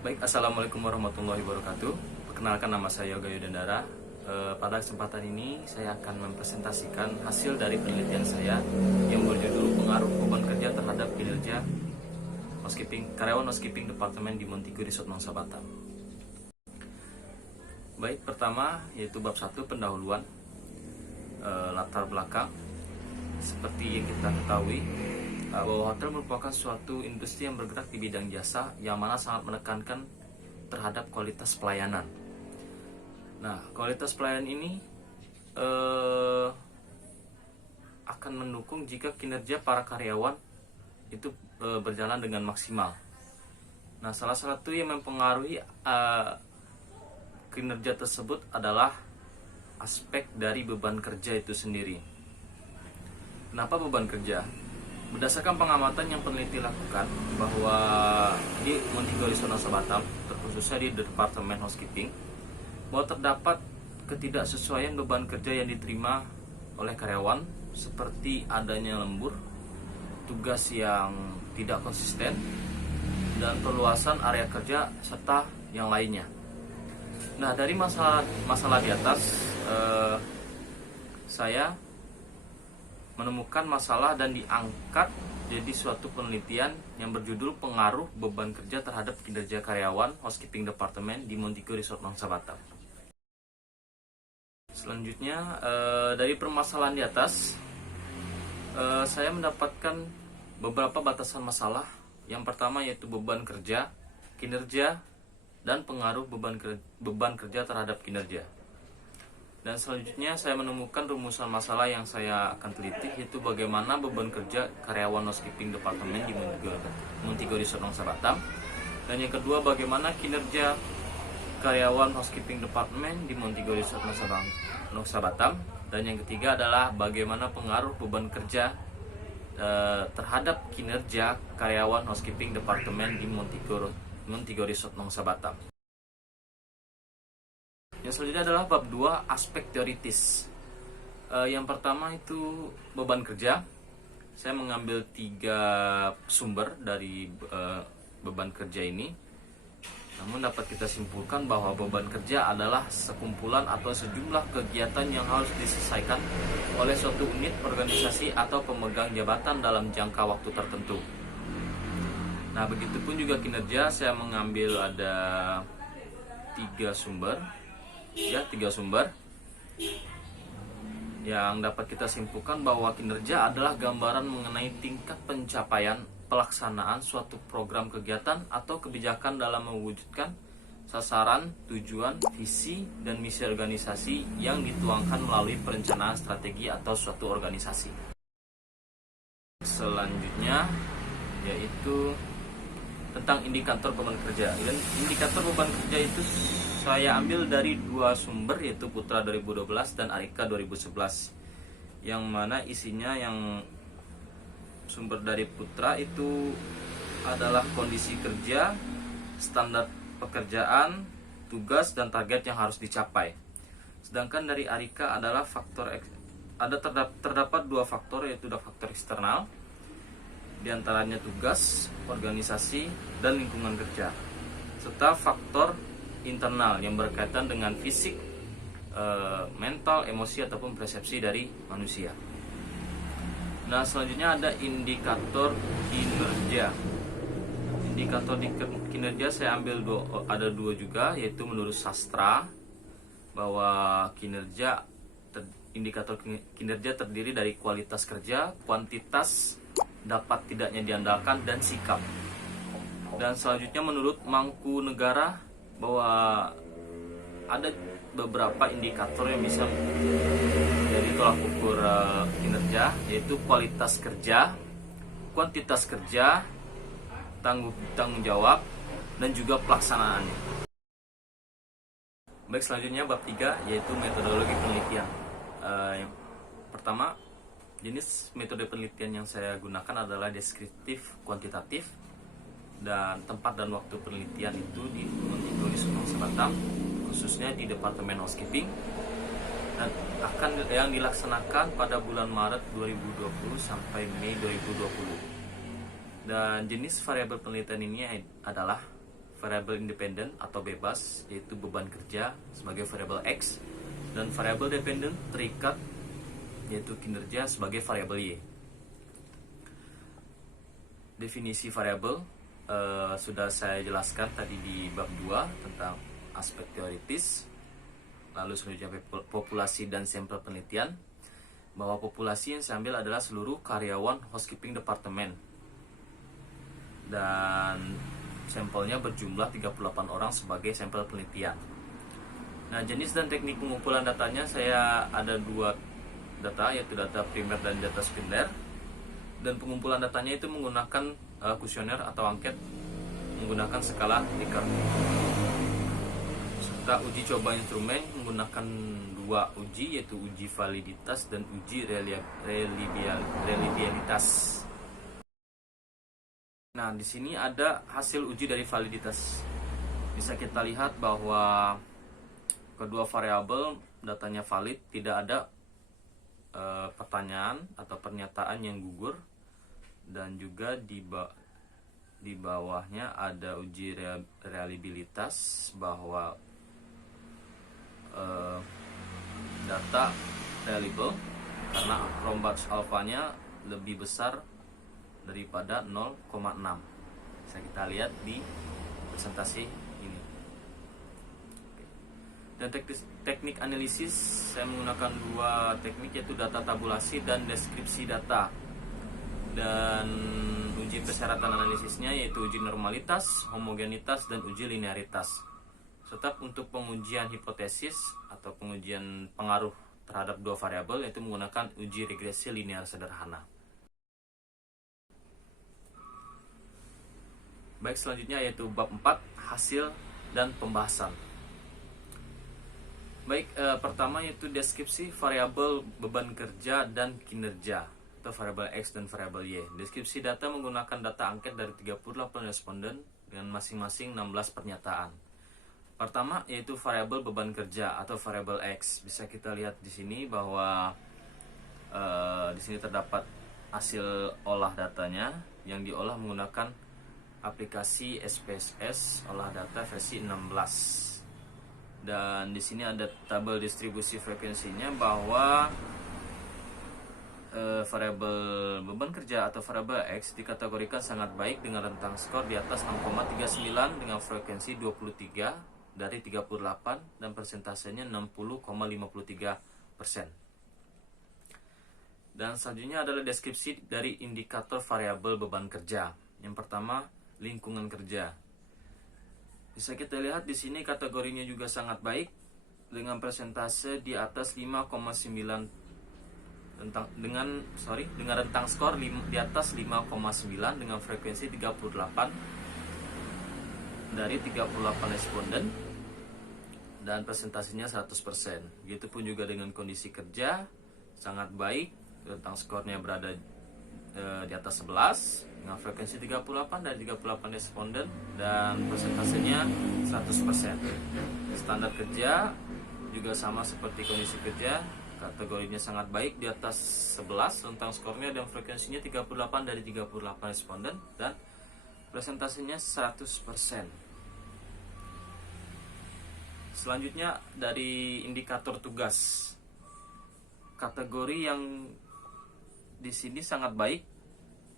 Baik, Assalamualaikum warahmatullahi wabarakatuh. Perkenalkan, nama saya Yoga Yudandara. Pada kesempatan ini saya akan mempresentasikan hasil dari penelitian saya yang berjudul pengaruh beban kerja terhadap kinerja karyawan housekeeping departemen di Montigo Resort Nusa Batam. Baik, pertama yaitu bab 1, pendahuluan, latar belakang. Seperti yang kita ketahui, bahwa hotel merupakan suatu industri yang bergerak di bidang jasa yang mana sangat menekankan terhadap kualitas pelayanan. Nah, kualitas pelayanan ini akan mendukung jika kinerja para karyawan itu berjalan dengan maksimal. Nah, salah satu yang mempengaruhi kinerja tersebut adalah aspek dari beban kerja itu sendiri. Kenapa beban kerja? Berdasarkan pengamatan yang peneliti lakukan bahwa di Montigo Resort Nusa Batam, terkhususnya di Departemen Housekeeping, bahwa terdapat ketidaksesuaian beban kerja yang diterima oleh karyawan, seperti adanya lembur, tugas yang tidak konsisten, dan perluasan area kerja serta yang lainnya. Nah, dari masalah di atas, saya menemukan masalah dan diangkat jadi suatu penelitian yang berjudul pengaruh beban kerja terhadap kinerja karyawan housekeeping departemen di Montigo Resort Nusa Batam. Selanjutnya, dari permasalahan di atas, saya mendapatkan beberapa batasan masalah. Yang pertama yaitu beban kerja, kinerja, dan pengaruh beban kerja terhadap kinerja. Dan selanjutnya saya menemukan rumusan masalah yang saya akan teliti, yaitu bagaimana beban kerja karyawan housekeeping departemen di Montigo Resort Nusa Batam. Dan yang kedua, bagaimana kinerja karyawan housekeeping departemen di Montigo Resort Nusa Batam. Dan yang ketiga adalah bagaimana pengaruh beban kerja terhadap kinerja karyawan housekeeping departemen di Montigo Resort Nusa Batam. Yang selanjutnya adalah bab 2, aspek teoritis. Yang pertama itu beban kerja. Saya mengambil 3 sumber dari beban kerja ini. Namun dapat kita simpulkan bahwa beban kerja adalah sekumpulan atau sejumlah kegiatan yang harus diselesaikan oleh suatu unit organisasi atau pemegang jabatan dalam jangka waktu tertentu. Nah, begitupun juga kinerja. Saya mengambil ada 3 sumber yang dapat kita simpulkan bahwa kinerja adalah gambaran mengenai tingkat pencapaian pelaksanaan suatu program kegiatan atau kebijakan dalam mewujudkan sasaran, tujuan, visi, dan misi organisasi yang dituangkan melalui perencanaan strategi atau suatu organisasi. Selanjutnya yaitu tentang indikator beban kerja. Dan indikator beban kerja itu saya ambil dari 2 sumber, yaitu Putra 2012 dan Arika 2011, yang mana isinya yang sumber dari Putra itu adalah kondisi kerja, standar pekerjaan, tugas, dan target yang harus dicapai. Sedangkan dari Arika adalah terdapat 2 faktor, yaitu faktor eksternal, diantaranya tugas, organisasi, dan lingkungan kerja, serta faktor internal yang berkaitan dengan fisik, mental, emosi, ataupun persepsi dari manusia. Nah, selanjutnya ada indikator kinerja. Indikator kinerja saya ambil ada 2 juga, yaitu menurut sastra bahwa indikator kinerja terdiri dari kualitas kerja, kuantitas, dapat tidaknya diandalkan, dan sikap. Dan selanjutnya menurut Mangkunegara bahwa ada beberapa indikator yang bisa jadi tolak ukur kinerja, yaitu kualitas kerja, kuantitas kerja, tanggung jawab, dan juga pelaksanaannya. Baik, selanjutnya bab 3 yaitu metodologi penelitian. Yang pertama, jenis metode penelitian yang saya gunakan adalah deskriptif kuantitatif, dan tempat dan waktu penelitian itu di Montigo Resort Nusa Batam, khususnya di Departemen Housekeeping, dan yang dilaksanakan pada bulan Maret 2020 sampai Mei 2020. Dan jenis variabel penelitian ini adalah variabel independen atau bebas yaitu beban kerja sebagai variabel X, dan variabel dependen terikat yaitu kinerja sebagai variabel Y. Definisi variabel sudah saya jelaskan tadi di bab 2 tentang aspek teoritis. Lalu selanjutnya populasi dan sampel penelitian, bahwa populasi yang saya ambil adalah seluruh karyawan housekeeping departemen dan sampelnya berjumlah 38 orang sebagai sampel penelitian. Nah, jenis dan teknik pengumpulan datanya saya ada 2 data, yaitu data primer dan data sekunder. Dan pengumpulan datanya itu menggunakan kuesioner atau angket menggunakan skala Likert, serta uji coba instrumen menggunakan 2 uji, yaitu uji validitas dan uji reliabilitas. Nah, di sini ada hasil uji dari validitas. Bisa kita lihat bahwa kedua variabel datanya valid, tidak ada pertanyaan atau pernyataan yang gugur, dan juga di bawahnya ada uji reliabilitas bahwa data reliable karena Rombatch alfanya lebih besar daripada 0,6. Bisa kita lihat di presentasi ini. Dan teknik analisis saya menggunakan 2 teknik, yaitu data tabulasi dan deskripsi data. Dan uji persyaratan analisisnya yaitu uji normalitas, homogenitas, dan uji linearitas. Serta untuk pengujian hipotesis atau pengujian pengaruh terhadap 2 variabel yaitu menggunakan uji regresi linear sederhana. Baik, selanjutnya yaitu bab 4, hasil dan pembahasan. Baik, pertama yaitu deskripsi variabel beban kerja dan kinerja atau variabel X dan variabel Y. Deskripsi data menggunakan data angket dari 38 responden dengan masing-masing 16 pernyataan. Pertama yaitu variabel beban kerja atau variabel X. Bisa kita lihat di sini bahwa di sini terdapat hasil olah datanya yang diolah menggunakan aplikasi SPSS olah data versi 16. Dan di sini ada tabel distribusi frekuensinya bahwa variabel beban kerja atau variabel X dikategorikan sangat baik dengan rentang skor di atas 6,39 dengan frekuensi 23 dari 38 dan persentasenya 60,53%. Dan selanjutnya adalah deskripsi dari indikator variabel beban kerja. Yang pertama, lingkungan kerja. Bisa kita lihat di sini kategorinya juga sangat baik dengan persentase di atas 5,9 dengan rentang skor di atas 5,9 dengan frekuensi 38 dari 38 responden dan presentasinya 100%. Begitupun juga dengan kondisi kerja sangat baik, rentang skornya berada di atas 11 dengan frekuensi 38 dari 38 responden dan presentasinya 100%. Standar kerja juga sama seperti kondisi kerja, kategorinya sangat baik di atas 11 rentang skornya dan frekuensinya 38 dari 38 responden dan presentasinya 100%. Selanjutnya dari indikator tugas. Kategori yang di sini sangat baik,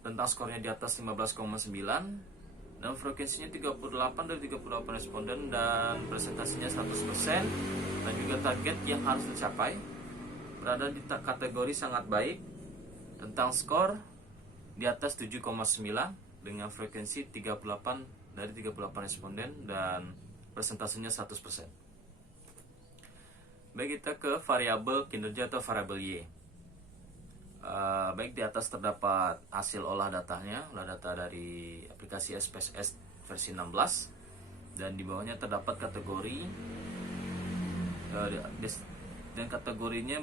rentang skornya di atas 15,9 dan frekuensinya 38 dari 38 responden dan presentasinya 100%, dan juga target yang harus dicapai berada di kategori sangat baik, rentang skor di atas 7,9 dengan frekuensi 38 dari 38 responden dan presentasinya 100%. Baik, kita ke variabel kinerja atau variabel Y. Baik, di atas terdapat hasil olah datanya, olah data dari aplikasi SPSS versi 16, dan di bawahnya terdapat kategori dan kategorinya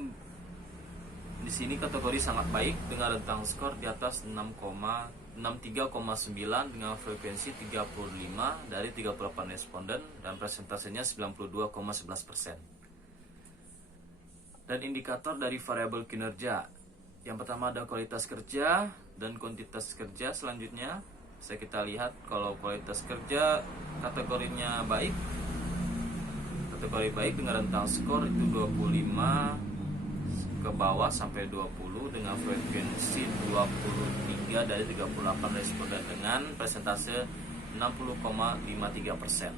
di sini kategori sangat baik dengan rentang skor di atas 63,9 dengan frekuensi 35 dari 38 responden dan presentasinya 92,11%. Dan indikator dari variabel kinerja. Yang pertama ada kualitas kerja dan kuantitas kerja. Selanjutnya Bisa kita lihat kalau kualitas kerja kategorinya baik, kategori baik dengan rentang skor itu 25 ke bawah sampai 20 dengan frekuensi 23 dari 38 responden dengan persentase 60,53%.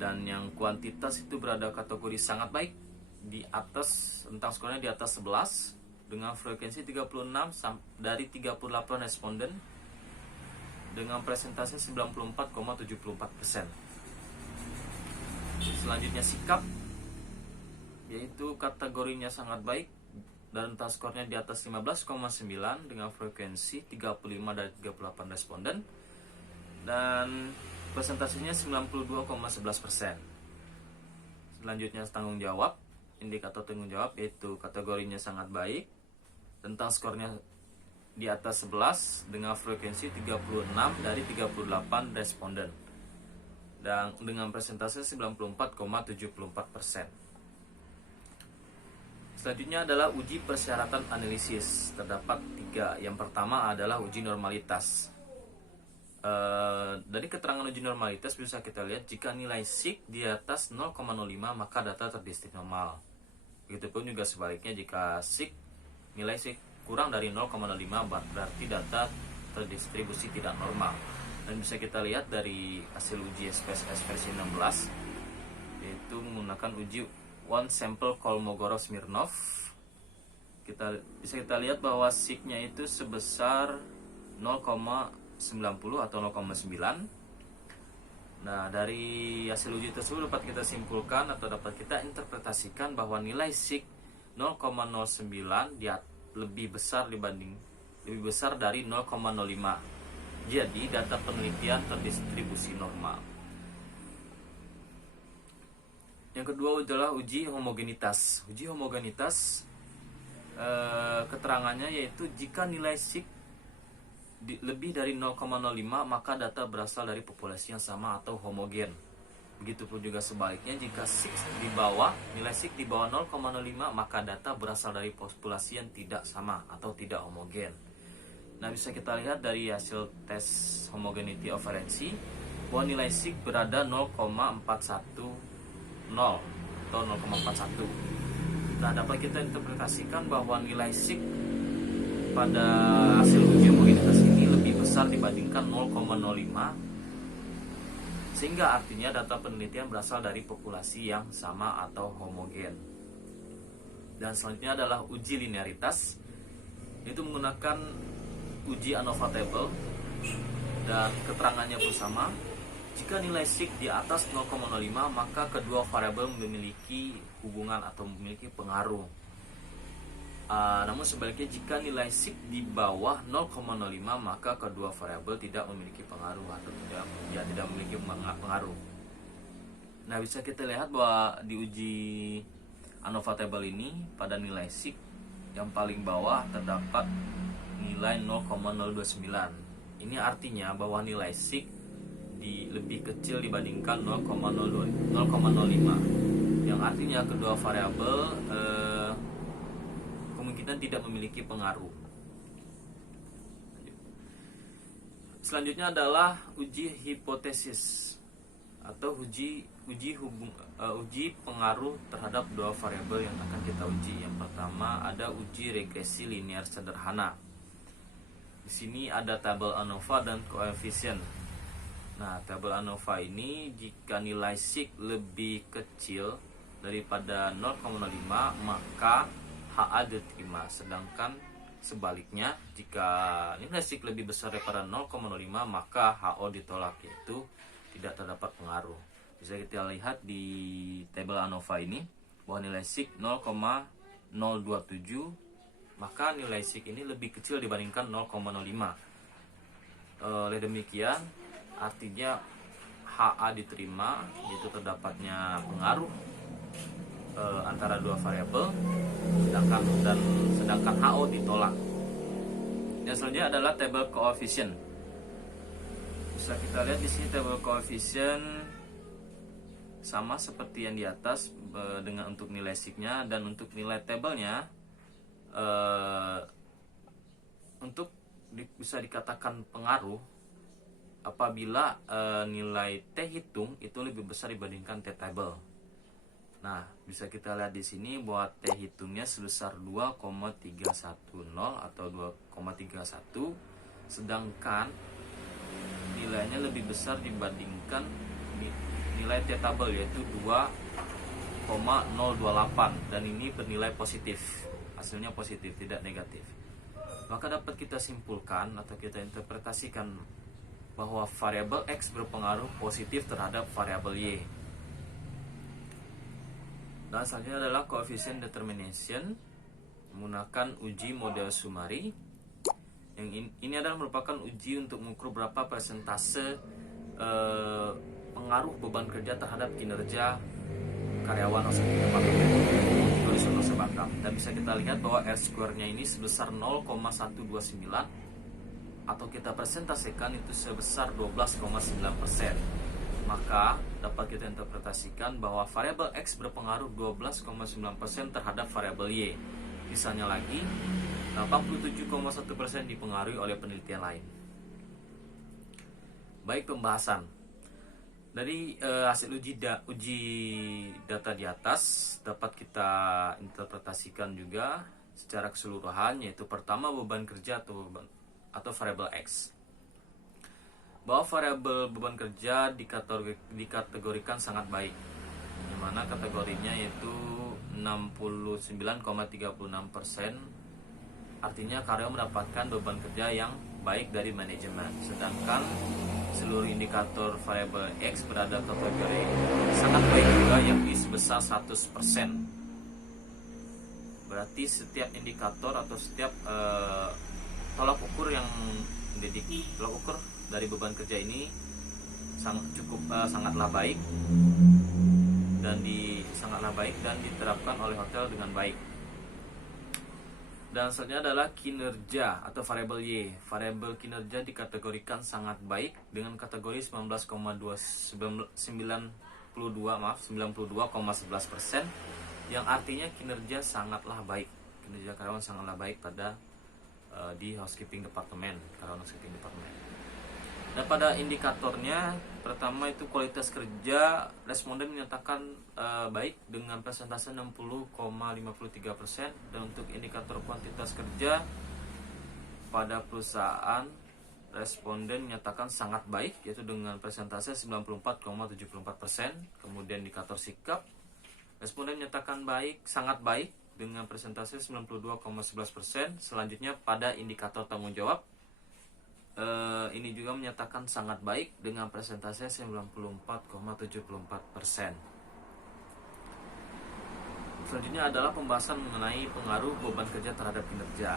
Dan yang kuantitas itu berada kategori sangat baik, di atas rentang skornya di atas 11 dengan frekuensi 36 dari 38 responden dengan presentasi 94,74%. Selanjutnya sikap, yaitu kategorinya sangat baik dan rentang skornya di atas 15,9 dengan frekuensi 35 dari 38 responden dan presentasinya 92,11%. Selanjutnya tanggung jawab, indikator tanggung jawab yaitu kategorinya sangat baik, rentang skornya di atas 11 dengan frekuensi 36 dari 38 responden dan dengan presentasi 94,74%. Selanjutnya adalah uji persyaratan analisis. Terdapat 3. Yang pertama adalah uji normalitas. Dari keterangan uji normalitas bisa kita lihat jika nilai SIK di atas 0,05 maka data terdistribusi normal. Begitupun juga sebaliknya jika nilai SIK kurang dari 0,05 berarti data terdistribusi tidak normal. Dan bisa kita lihat dari hasil uji SPSS versi 16 yaitu menggunakan uji one sample Kolmogorov-Smirnov. Bisa kita lihat bahwa SIK-nya itu sebesar 0,90 atau 0,9. Nah, dari hasil uji tersebut dapat kita simpulkan atau dapat kita interpretasikan bahwa nilai SIK 0,09 lebih besar dari 0,05. Jadi data penelitian terdistribusi normal. Yang kedua adalah uji homogenitas. Uji homogenitas keterangannya yaitu jika nilai SIK lebih dari 0,05 maka data berasal dari populasi yang sama atau homogen. Begitupun juga sebaliknya jika nilai SIK di bawah 0,05 maka data berasal dari populasi yang tidak sama atau tidak homogen. Nah, bisa kita lihat dari hasil tes homogeneity oferensi bahwa nilai SIK berada 0,410 atau 0,41. Nah, dapat kita interpretasikan bahwa nilai SIK pada hasil uji homogenitas ini lebih besar dibandingkan 0,05, sehingga artinya data penelitian berasal dari populasi yang sama atau homogen. Dan selanjutnya adalah uji linearitas, itu menggunakan uji ANOVA table dan keterangannya pun sama. Jika nilai SIK di atas 0,05 maka kedua variabel memiliki hubungan atau memiliki pengaruh. Namun sebaliknya jika nilai SIK di bawah 0,05 maka kedua variabel tidak memiliki pengaruh atau tidak memiliki pengaruh. Nah, bisa kita lihat bahwa di uji ANOVA table ini pada nilai SIK yang paling bawah terdapat nilai 0,029. Ini artinya bahwa nilai SIK lebih kecil dibandingkan 0,05, yang artinya kedua variabel kemungkinan tidak memiliki pengaruh. Selanjutnya adalah uji hipotesis atau uji pengaruh terhadap dua variabel yang akan kita uji. Yang pertama ada uji regresi linear sederhana. Di sini ada tabel ANOVA dan koefisien. Nah, tabel ANOVA ini jika nilai SIK lebih kecil daripada 0,05 maka HA diterima. Sedangkan sebaliknya jika nilai SIK lebih besar daripada 0,05 maka HO ditolak, yaitu tidak terdapat pengaruh. Bisa kita lihat di tabel ANOVA ini bahwa nilai SIK 0,027 maka nilai SIK ini lebih kecil dibandingkan 0,05. Oleh demikian artinya HA diterima, yaitu terdapatnya pengaruh antara dua variabel, sedangkan HO ditolak. Yang selanjutnya adalah tabel koefisien. Bisa kita lihat di sini tabel koefisien sama seperti yang di atas dengan untuk nilai SIK-nya dan untuk nilai tabelnya. Untuk bisa dikatakan pengaruh apabila nilai T hitung itu lebih besar dibandingkan T table. Nah, bisa kita lihat di sini bahwa T hitungnya sebesar 2,310 atau 2,31, sedangkan nilainya lebih besar dibandingkan nilai T table yaitu 2,028, dan ini bernilai positif. Hasilnya positif, tidak negatif. Maka dapat kita simpulkan atau kita interpretasikan bahwa variabel X berpengaruh positif terhadap variabel Y. Dan selanjutnya adalah coefficient determination menggunakan uji model Sumari. Yang ini adalah merupakan uji untuk mengukur berapa persentase pengaruh beban kerja terhadap kinerja karyawan housekeeping departemen horizontal Batam. Dan bisa kita lihat bahwa R-square-nya ini sebesar 0,129 atau kita presentasikan itu sebesar 12,9%. Maka dapat kita interpretasikan bahwa variabel X berpengaruh 12,9% terhadap variabel Y. Sisanya lagi 87,1% dipengaruhi oleh penelitian lain. Baik, pembahasan dari hasil uji data di atas dapat kita interpretasikan juga secara keseluruhan, yaitu pertama beban kerja atau variabel X. Bahwa variabel beban kerja dikategorikan sangat baik, di mana kategorinya yaitu 69,36%. Artinya karyawan mendapatkan beban kerja yang baik dari manajemen, sedangkan seluruh indikator variabel X berada kategori sangat baik juga, yakni sebesar 100%. Berarti setiap indikator atau setiap tolak ukur dari beban kerja ini sangatlah baik dan diterapkan oleh hotel dengan baik. Dan selanjutnya adalah kinerja atau variabel Y. Variabel kinerja dikategorikan sangat baik dengan kategori 92,11%, yang artinya kinerja sangatlah baik. Kinerja karyawan sangatlah baik pada di housekeeping departemen, karyawan housekeeping departemen. Dan pada indikatornya, pertama itu kualitas kerja, responden menyatakan baik dengan persentase 60,53%, dan untuk indikator kuantitas kerja pada perusahaan, responden menyatakan sangat baik yaitu dengan persentase 94,74%. Kemudian indikator sikap, responden menyatakan sangat baik dengan persentase 92,11%. Selanjutnya pada indikator tanggung jawab, ini juga menyatakan sangat baik dengan persentase 94,74%. Selanjutnya adalah pembahasan mengenai pengaruh beban kerja terhadap kinerja.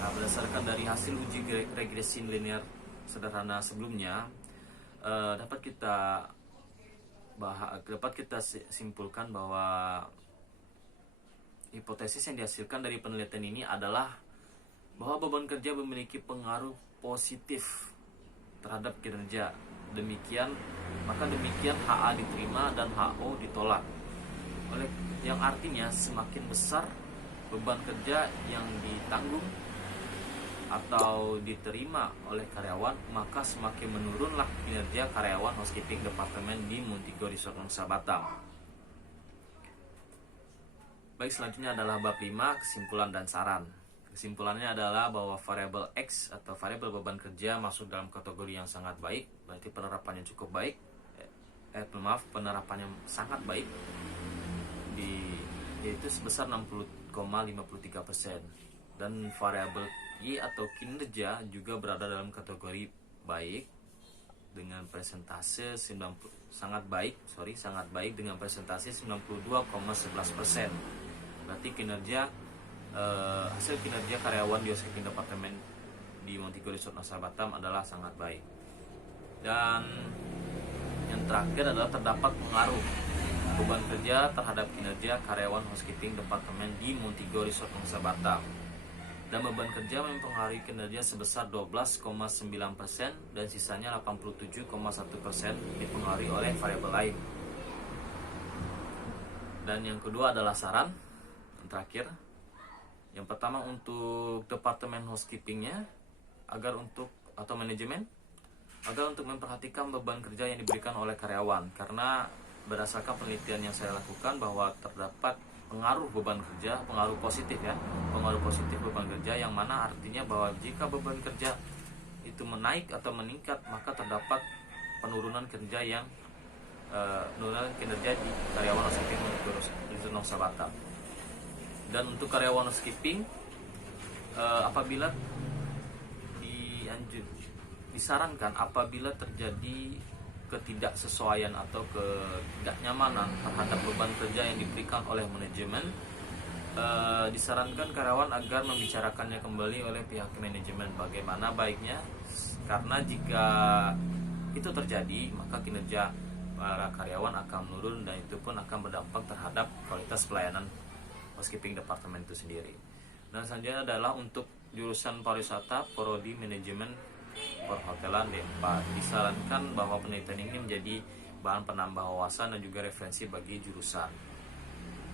Nah, berdasarkan dari hasil uji regresi linear sederhana sebelumnya, dapat kita simpulkan bahwa hipotesis yang dihasilkan dari penelitian ini adalah bahwa beban kerja memiliki pengaruh positif terhadap kinerja. Maka demikian HA diterima dan HO ditolak. Yang artinya semakin besar beban kerja yang ditanggung atau diterima oleh karyawan, maka semakin menurunlah kinerja karyawan housekeeping departemen di Montego Resort Nusa Batam. Baik, selanjutnya adalah bab 5, kesimpulan dan saran. Kesimpulannya adalah bahwa variabel X atau variabel beban kerja masuk dalam kategori yang sangat baik, berarti penerapannya cukup baik. Penerapannya sangat baik, yaitu sebesar 60,53%. Dan variabel Y atau kinerja juga berada dalam kategori baik dengan persentase sangat baik dengan persentase 92,11%. Berarti hasil kinerja karyawan di housekeeping departemen di Montego Resort Nusa Batam adalah sangat baik. Dan yang terakhir adalah terdapat pengaruh beban kerja terhadap kinerja karyawan housekeeping departemen di Montego Resort Nusa Batam. Dan beban kerja mempengaruhi kinerja sebesar 12,9% dan sisanya 87,1% dipengaruhi oleh variabel lain. Dan yang kedua adalah saran. Yang terakhir, yang pertama untuk departemen housekeepingnya agar untuk atau manajemen agar untuk memperhatikan beban kerja yang diberikan oleh karyawan, karena berdasarkan penelitian yang saya lakukan bahwa terdapat pengaruh beban kerja, pengaruh positif ya, pengaruh positif beban kerja, yang mana artinya bahwa jika beban kerja itu menaik atau meningkat, maka terdapat penurunan kinerja di karyawan housekeeping menurut Lizard Sabata. Dan untuk karyawan housekeeping, apabila disarankan apabila terjadi ketidaksesuaian atau ketidaknyamanan terhadap beban kerja yang diberikan oleh manajemen, disarankan karyawan agar membicarakannya kembali oleh pihak manajemen bagaimana baiknya, karena jika itu terjadi maka kinerja para karyawan akan menurun dan itu pun akan berdampak terhadap kualitas pelayanan housekeeping departemen itu sendiri. Dan selanjutnya adalah untuk jurusan pariwisata prodi manajemen perhotelan D4, disarankan bahwa penelitian ini menjadi bahan penambah wawasan dan juga referensi bagi jurusan.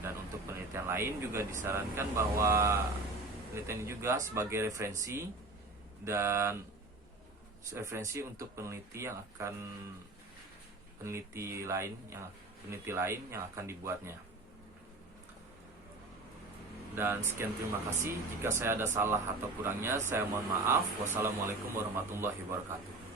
Dan untuk penelitian lain juga disarankan bahwa penelitian ini juga sebagai referensi dan referensi untuk peneliti lain yang akan dibuatnya. Dan sekian, terima kasih. Jika saya ada salah atau kurangnya, saya mohon maaf. Wassalamualaikum warahmatullahi wabarakatuh.